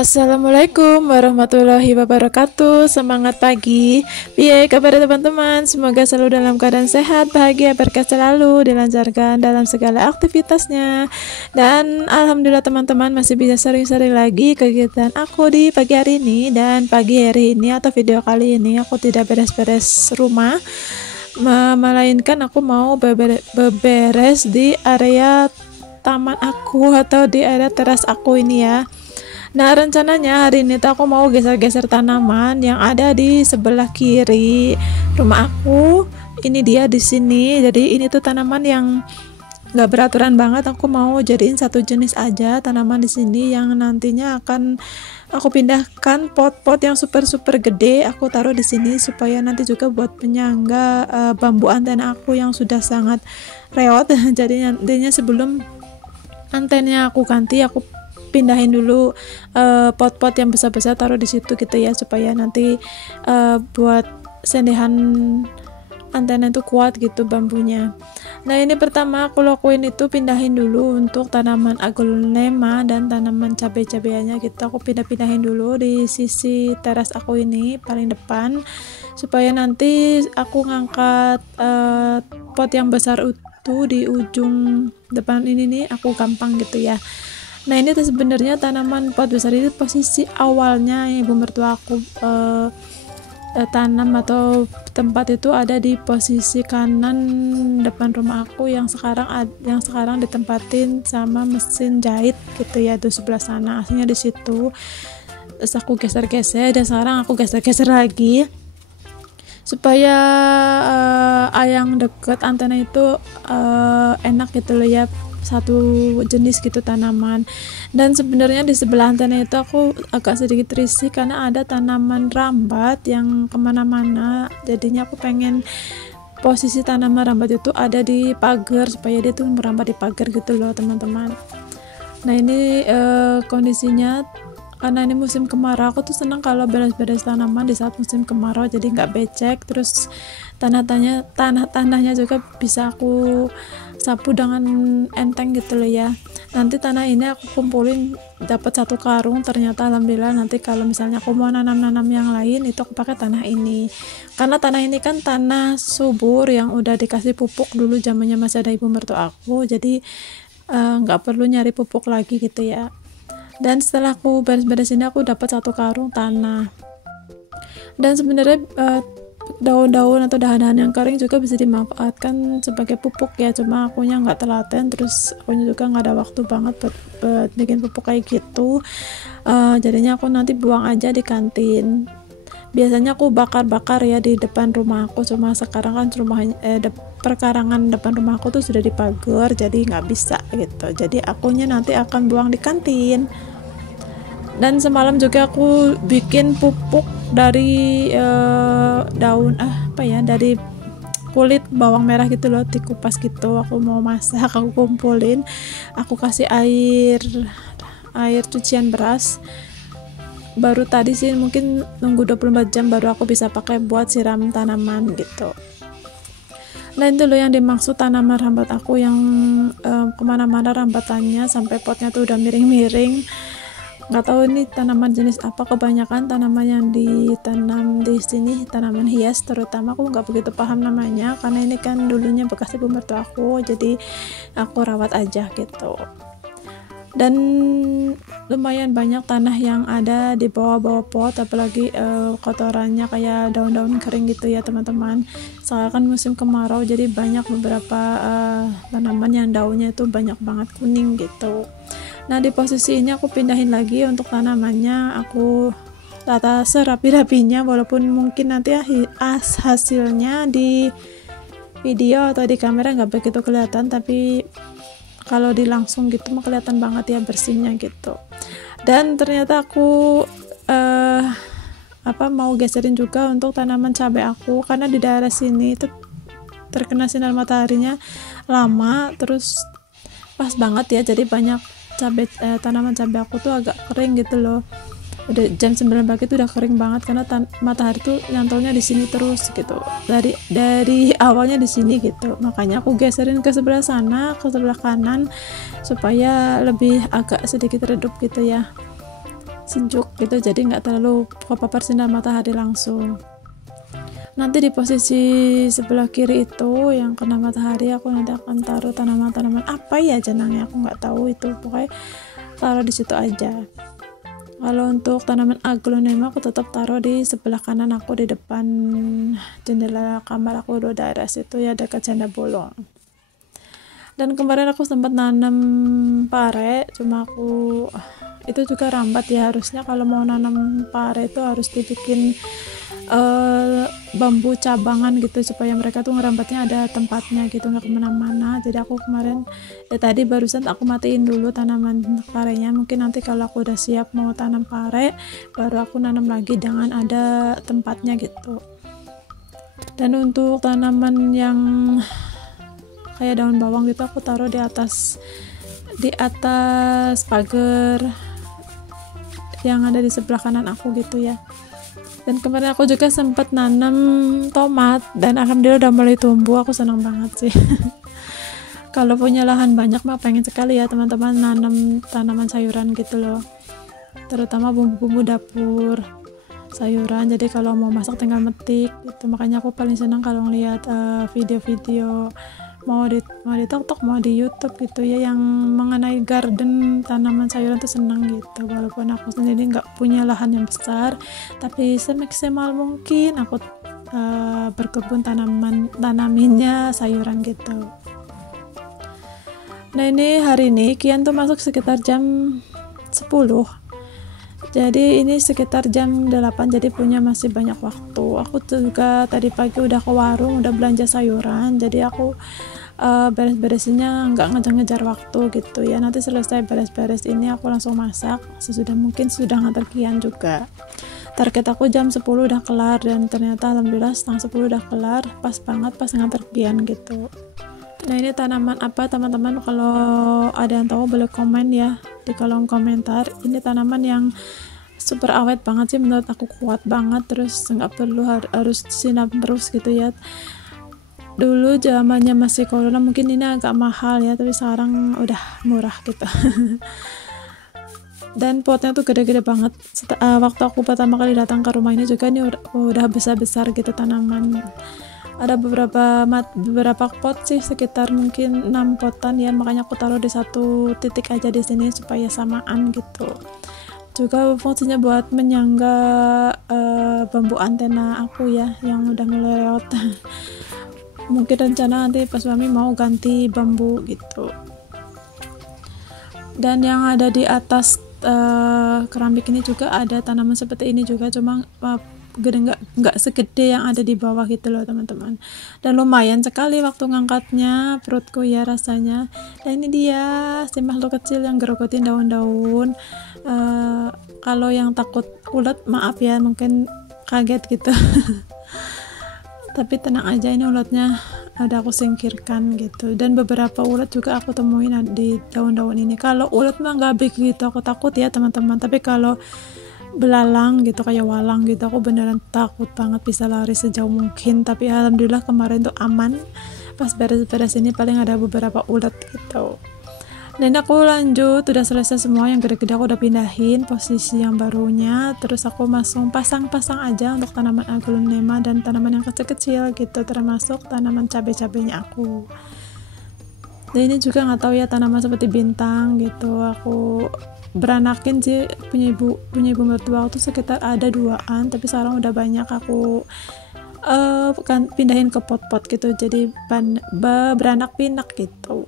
Assalamualaikum warahmatullahi wabarakatuh. Semangat pagi. Piye kabar teman-teman? Semoga selalu dalam keadaan sehat, bahagia, berkah selalu, dilancarkan dalam segala aktivitasnya. Dan alhamdulillah teman-teman masih bisa sering-sering lagi kegiatan aku di pagi hari ini. Dan pagi hari ini atau video kali ini aku tidak beres-beres rumah, melainkan aku mau beberes di area taman aku atau di area teras aku ini ya. Nah, rencananya hari ini tuh aku mau geser-geser tanaman yang ada di sebelah kiri rumah aku. Ini dia di sini. Jadi ini tuh tanaman yang nggak beraturan banget. Aku mau jadiin satu jenis aja tanaman di sini yang nantinya akan aku pindahkan pot-pot yang super gede. Aku taruh di sini supaya nanti juga buat penyangga bambu antena aku yang sudah sangat reot. Jadi nantinya sebelum antenanya aku ganti, aku pindahin dulu pot-pot yang besar-besar, taruh di situ gitu ya, supaya nanti buat sendehan antena itu kuat gitu bambunya. Nah, ini pertama aku lakuin itu pindahin dulu untuk tanaman aglonema dan tanaman cabai-cabeannya gitu. Aku pindahin dulu di sisi teras aku ini paling depan, supaya nanti aku ngangkat pot yang besar itu di ujung depan ini nih, aku gampang gitu ya. Nah, ini tuh sebenarnya tanaman pot besar itu posisi awalnya ibu mertua aku tanam atau tempat itu ada di posisi kanan depan rumah aku yang sekarang ditempatin sama mesin jahit gitu ya, itu sebelah sana aslinya di situ. Terus aku geser-geser dan sekarang aku geser-geser lagi supaya yang deket antena itu enak gitu loh ya, satu jenis gitu tanaman. Dan sebenarnya di sebelah antena itu aku agak sedikit risih karena ada tanaman rambat yang kemana-mana, jadinya aku pengen posisi tanaman rambat itu ada di pagar supaya dia tuh merambat di pagar gitu loh teman-teman. Nah, ini kondisinya karena ini musim kemarau. Aku tuh senang kalau beres-beres tanaman di saat musim kemarau, jadi nggak becek. Terus tanahnya juga bisa aku sapu dengan enteng gitu loh ya. Nanti tanah ini aku kumpulin dapat satu karung. Ternyata alhamdulillah nanti kalau misalnya aku mau nanam yang lain itu aku pakai tanah ini, karena tanah ini kan tanah subur yang udah dikasih pupuk dulu zamannya masih ada ibu mertua aku, jadi nggak perlu nyari pupuk lagi gitu ya. Dan setelah aku beres-beres ini aku dapat satu karung tanah. Dan sebenarnya daun-daun atau dahan-dahan yang kering juga bisa dimanfaatkan sebagai pupuk ya, cuma akunya nggak telaten, terus akunya juga nggak ada waktu banget buat bikin pupuk kayak gitu. Jadinya aku nanti buang aja di kantin. Biasanya aku bakar-bakar ya di depan rumah aku, cuma sekarang kan perkarangan depan rumah aku tuh sudah dipagar, jadi nggak bisa gitu. Jadi akunya nanti akan buang di kantin. Dan semalam juga aku bikin pupuk dari daun dari kulit bawang merah gitu loh, dikupas gitu. Aku mau masak, aku kumpulin, aku kasih air cucian beras. Baru tadi sih, mungkin nunggu 24 jam baru aku bisa pakai buat siram tanaman gitu. Nah, itu loh yang dimaksud tanaman rambat aku yang kemana-mana rambatannya sampai potnya tuh udah miring-miring. Nggak tahu ini tanaman jenis apa, kebanyakan tanaman yang ditanam di sini tanaman hias terutama, aku nggak begitu paham namanya karena ini kan dulunya bekas ibu mertua aku, jadi aku rawat aja gitu. Dan lumayan banyak tanah yang ada di bawah pot, apalagi kotorannya kayak daun-daun kering gitu ya teman-teman. Sekarang kan musim kemarau, jadi banyak beberapa tanaman yang daunnya itu banyak banget kuning gitu. Nah, di posisi ini aku pindahin lagi untuk tanamannya, aku tata serapi-rapinya, walaupun mungkin nanti hasilnya di video atau di kamera nggak begitu kelihatan, tapi kalau di langsung gitu mah kelihatan banget ya bersihnya gitu. Dan ternyata aku mau geserin juga untuk tanaman cabai aku, karena di daerah sini itu terkena sinar mataharinya lama, terus pas banget ya, jadi banyak tanaman cabai aku tuh agak kering gitu loh. Udah jam 9 pagi tuh udah kering banget karena matahari tuh nyantolnya di sini terus gitu, dari awalnya di sini gitu. Makanya aku geserin ke sebelah sana, ke sebelah kanan, supaya lebih agak sedikit redup gitu ya. sejuk gitu, jadi nggak terlalu kepapar sinar matahari langsung. Nanti di posisi sebelah kiri itu yang kena matahari, aku nanti akan taruh tanaman-tanaman apa ya jenangnya, aku nggak tahu itu, pokoknya taruh di situ aja. Kalau untuk tanaman aglonema aku tetap taruh di sebelah kanan aku, di depan jendela kamar aku, di daerah situ ya, dekat janda bolong. Dan kemarin aku sempat nanam pare, cuma aku itu juga rambat ya, harusnya kalau mau nanam pare itu harus dibikin bambu cabangan gitu supaya mereka tuh ngerambatnya ada tempatnya gitu, nggak kemana-mana. Jadi aku kemarin tadi barusan aku matiin dulu tanaman parenya, mungkin nanti kalau aku udah siap mau tanam pare baru aku nanam lagi dengan ada tempatnya gitu. Dan untuk tanaman yang kayak daun bawang gitu aku taruh di atas pagar yang ada di sebelah kanan aku gitu ya. Dan kemarin aku juga sempat nanam tomat dan alhamdulillah udah mulai tumbuh, aku senang banget sih. Kalau punya lahan banyak mah pengen sekali ya teman-teman nanam tanaman sayuran gitu loh, terutama bumbu-bumbu dapur sayuran, jadi kalau mau masak tinggal metik gitu. Makanya aku paling senang kalau ngeliat video-video mau di TikTok mau di YouTube gitu ya yang mengenai garden tanaman sayuran tuh senang gitu. Walaupun aku sendiri nggak punya lahan yang besar, tapi semaksimal mungkin aku berkebun tanaminnya sayuran gitu. Nah ini hari ini Kian tuh masuk sekitar jam 10, jadi ini sekitar jam 8, jadi punya masih banyak waktu. Aku juga tadi pagi udah ke warung, udah belanja sayuran, jadi aku beres-beresinnya nggak ngejar-ngejar waktu gitu ya. Nanti selesai beres-beres ini aku langsung masak, sesudah mungkin sudah ngantar Kian juga. Target aku jam 10 udah kelar, dan ternyata alhamdulillah setengah 10 udah kelar, pas banget pas ngantar Kian gitu. Nah ini tanaman apa teman-teman, kalau ada yang tahu boleh komen ya di kolom komentar. Ini tanaman yang super awet banget sih menurut aku, kuat banget, terus nggak perlu harus siram terus gitu ya. Dulu zamannya masih corona mungkin ini agak mahal ya, tapi sekarang udah murah gitu. Dan potnya tuh gede-gede banget. Waktu aku pertama kali datang ke rumah ini juga, ini udah besar-besar gitu tanaman. Ada beberapa pot sih, sekitar mungkin 6 potan ya, makanya aku taruh di satu titik aja di sini supaya samaan gitu. Juga fungsinya buat menyangga bambu antena aku ya yang udah mulai reot. Mungkin rencana nanti pas suami mau ganti bambu gitu. Dan yang ada di atas keramik ini juga ada tanaman seperti ini juga, cuma gede, nggak segede yang ada di bawah gitu loh teman-teman. Dan lumayan sekali waktu ngangkatnya, perutku ya rasanya. Dan ini dia si makhluk kecil yang gerogotin daun-daun. Kalau yang takut ulet maaf ya, mungkin kaget gitu. Tapi tenang aja, ini ulatnya ada aku singkirkan gitu. Dan beberapa ulat juga aku temuin di daun-daun ini. Kalau ulat mah nggak begitu aku takut ya teman-teman, tapi kalau belalang gitu kayak walang gitu aku beneran takut banget, bisa lari sejauh mungkin. Tapi alhamdulillah kemarin tuh aman, pas beres-beres ini paling ada beberapa ulat gitu. Dan aku lanjut, udah selesai semua, yang gede-gede aku udah pindahin posisi yang barunya. Terus aku pasang-pasang aja untuk tanaman aglonema dan tanaman yang kecil-kecil gitu, termasuk tanaman cabai-cabainya aku. Dan ini juga nggak tahu ya, tanaman seperti bintang gitu aku beranakin sih, punya ibu mertua aku tuh sekitar ada 2an, tapi sekarang udah banyak aku pindahin ke pot-pot gitu, jadi beranak pinak gitu.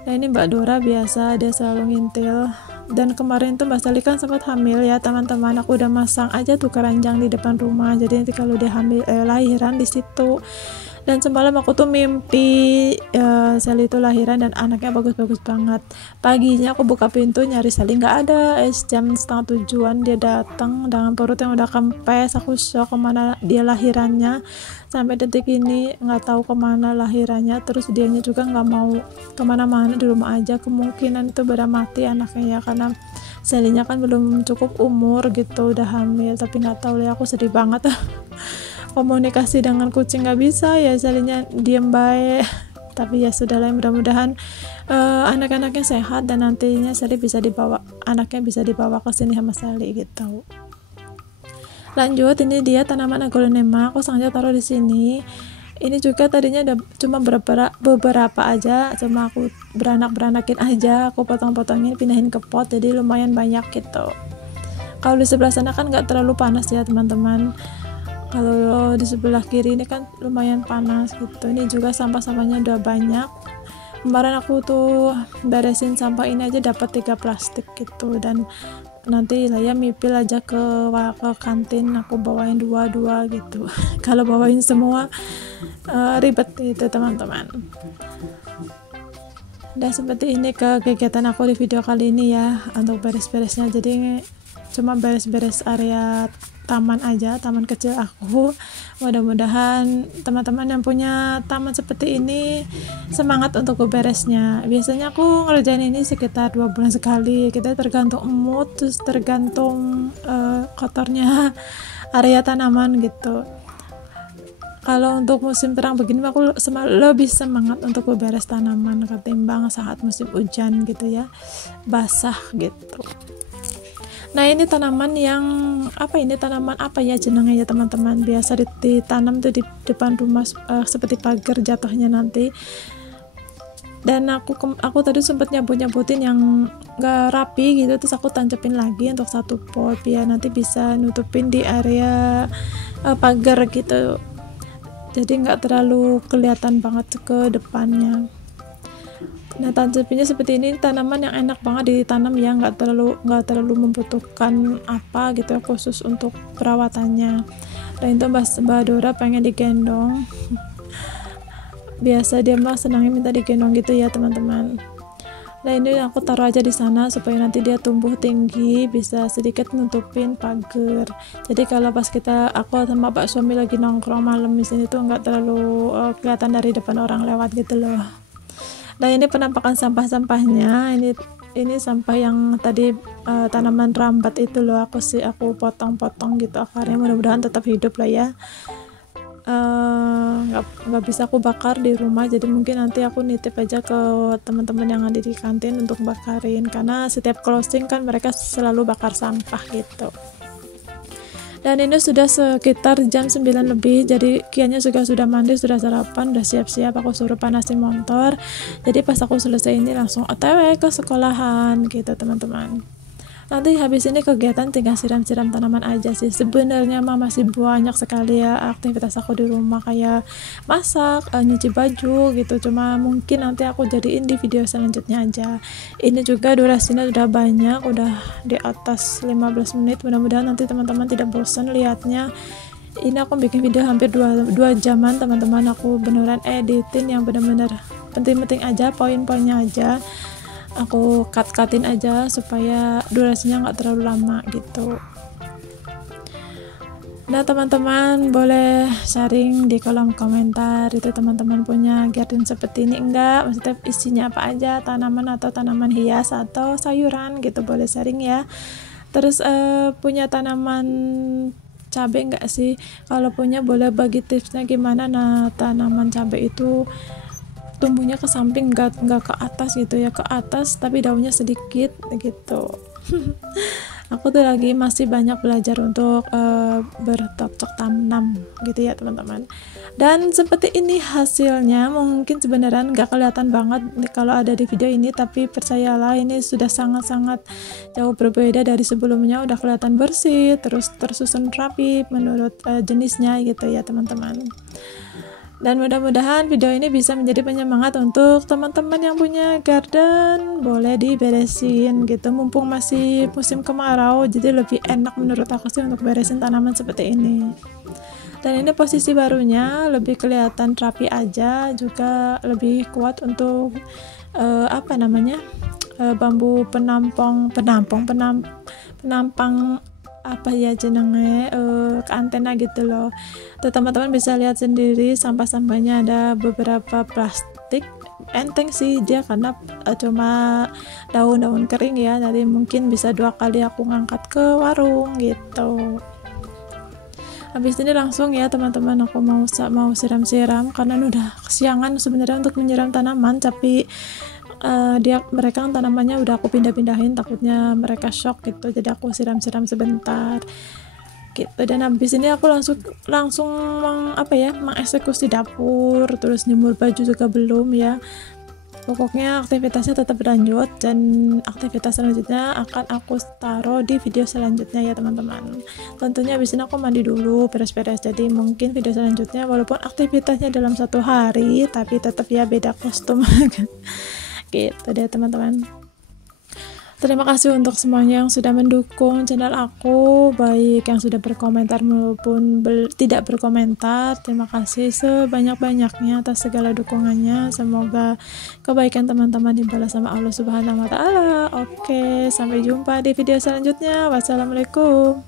Nah ini Mbak Dora biasa dia selalu ngintil. Dan kemarin tuh Mbak Sally kan sempat hamil ya teman-teman, aku udah masang aja tuh keranjang di depan rumah, jadi nanti kalau dia hamil lahiran di situ. Dan semalam aku tuh mimpi Sally itu lahiran dan anaknya bagus-bagus banget. Paginya aku buka pintu nyari Sally, nggak ada. Jam 6:30 dia datang dengan perut yang udah kempes. Aku shock kemana dia lahirannya. Sampai detik ini nggak tahu kemana lahirannya. Terus dianya juga nggak mau kemana-mana, di rumah aja. Kemungkinan itu pada mati anaknya ya, karena Sally-nya kan belum cukup umur gitu, udah hamil. Tapi nggak tahu ya, aku sedih banget. Komunikasi dengan kucing nggak bisa ya, Sally-nya diem baik. Tapi ya sudahlah, mudah-mudahan anak-anaknya sehat dan nantinya Sally bisa dibawa, anaknya bisa dibawa ke sini sama Sally gitu. Lanjut, ini dia tanaman Aglaonema, aku sengaja taruh di sini. Ini juga tadinya ada cuma beberapa aja, cuma aku beranak-beranakin aja, aku potong-potongin pindahin ke pot, jadi lumayan banyak gitu. Kalau di sebelah sana kan nggak terlalu panas ya teman-teman, kalau di sebelah kiri ini kan lumayan panas gitu. Ini juga sampah-sampahnya udah banyak. Kemarin aku tuh beresin sampah ini aja dapat 3 plastik gitu, dan nanti lah ya mipil aja ke kantin, aku bawain dua gitu. Kalau bawain semua ribet gitu teman-teman. Dan seperti ini kegiatan aku di video kali ini ya, untuk beres-beresnya. Jadi cuma beres-beres area taman aja, taman kecil aku. Mudah-mudahan teman-teman yang punya taman seperti ini semangat untuk beresnya. Biasanya aku ngerjain ini sekitar 2 bulan sekali, kita tergantung mood, terus tergantung kotornya area tanaman gitu. Kalau untuk musim terang begini aku lebih semangat untuk beres tanaman ketimbang saat musim hujan gitu ya, basah gitu. Nah ini tanaman yang tanaman apa ya jenengnya ya teman-teman, biasa ditanam tuh di depan rumah seperti pagar jatuhnya nanti. Dan aku tadi sempat nyabutin yang gak rapi gitu, terus aku tancapin lagi untuk satu pot biar nanti bisa nutupin di area pagar gitu, jadi nggak terlalu kelihatan banget ke depannya. Nah tancapinnya seperti ini, tanaman yang enak banget ditanam ya, nggak terlalu membutuhkan apa gitu ya khusus untuk perawatannya. Dan itu Mbak Dora pengen digendong, biasa dia mah senangnya minta digendong gitu ya teman-teman. Nah ini aku taruh aja di sana supaya nanti dia tumbuh tinggi, bisa sedikit nutupin pagar. Jadi kalau pas aku sama Pak suami lagi nongkrong malam di sini tuh nggak terlalu kelihatan dari depan orang lewat gitu loh. Nah ini penampakan sampah-sampahnya. Ini sampah yang tadi tanaman rambat itu loh, aku potong-potong gitu akarnya, mudah-mudahan tetap hidup lah ya. Nggak bisa aku bakar di rumah, jadi mungkin nanti aku nitip aja ke teman-teman yang ada di kantin untuk bakarin, karena setiap closing kan mereka selalu bakar sampah gitu. Dan ini sudah sekitar jam 9 lebih, jadi Kiannya juga sudah mandi, sudah sarapan, udah siap-siap, aku suruh panasin motor. Jadi pas aku selesai ini langsung OTW ke sekolahan gitu teman-teman. Nanti habis ini kegiatan tinggal siram-siram tanaman aja sih. Sebenarnya mah masih banyak sekali ya aktivitas aku di rumah, kayak masak, nyuci baju gitu. Cuma mungkin nanti aku jadiin di video selanjutnya aja. Ini juga durasinya udah banyak, udah di atas 15 menit. Mudah-mudahan nanti teman-teman tidak bosan lihatnya. Ini aku bikin video hampir 2 jaman teman-teman. Aku beneran editin yang bener-bener penting-penting aja, poin-poinnya aja. Aku cut-cutin aja supaya durasinya nggak terlalu lama gitu. Nah teman-teman boleh sharing di kolom komentar, itu teman-teman punya garden seperti ini enggak, maksudnya isinya apa aja, tanaman atau tanaman hias atau sayuran gitu, boleh sharing ya. Terus punya tanaman cabai enggak sih? Kalau punya boleh bagi tipsnya gimana. Nah tanaman cabai itu tumbuhnya ke samping, nggak ke atas gitu ya, ke atas tapi daunnya sedikit gitu. Aku tuh lagi masih banyak belajar untuk bercocok tanam gitu ya teman-teman. Dan seperti ini hasilnya, mungkin sebenarnya nggak kelihatan banget kalau ada di video ini, tapi percayalah ini sudah sangat-sangat jauh berbeda dari sebelumnya, udah kelihatan bersih, terus tersusun rapi menurut jenisnya gitu ya teman-teman. Dan mudah-mudahan video ini bisa menjadi penyemangat untuk teman-teman yang punya garden, boleh diberesin gitu mumpung masih musim kemarau, jadi lebih enak menurut aku sih untuk beresin tanaman seperti ini. Dan ini posisi barunya lebih kelihatan rapi aja, juga lebih kuat untuk bambu penampang apa ya jenenge ke antena gitu loh. Tuh teman-teman bisa lihat sendiri sampah-sampahnya, ada beberapa plastik, enteng sih dia karena cuma daun-daun kering ya, jadi mungkin bisa 2 kali aku ngangkat ke warung gitu. Habis ini langsung ya teman-teman aku mau siram-siram karena udah kesiangan sebenarnya untuk menyiram tanaman, tapi mereka kan tanamannya udah aku pindah-pindahin, takutnya mereka shock gitu, jadi aku siram-siram sebentar gitu. Dan habis ini aku langsung mengeksekusi dapur, terus nyemur baju juga belum ya. Pokoknya aktivitasnya tetap berlanjut, dan aktivitas selanjutnya akan aku taruh di video selanjutnya ya teman-teman. Tentunya habis ini aku mandi dulu, beres-beres, jadi mungkin video selanjutnya walaupun aktivitasnya dalam 1 hari tapi tetap ya beda kostum gitu deh teman-teman. Terima kasih untuk semuanya yang sudah mendukung channel aku, baik yang sudah berkomentar maupun tidak berkomentar. Terima kasih sebanyak-banyaknya atas segala dukungannya. Semoga kebaikan teman-teman dibalas sama Allah Subhanahu wa taala. Oke, sampai jumpa di video selanjutnya. Wassalamualaikum.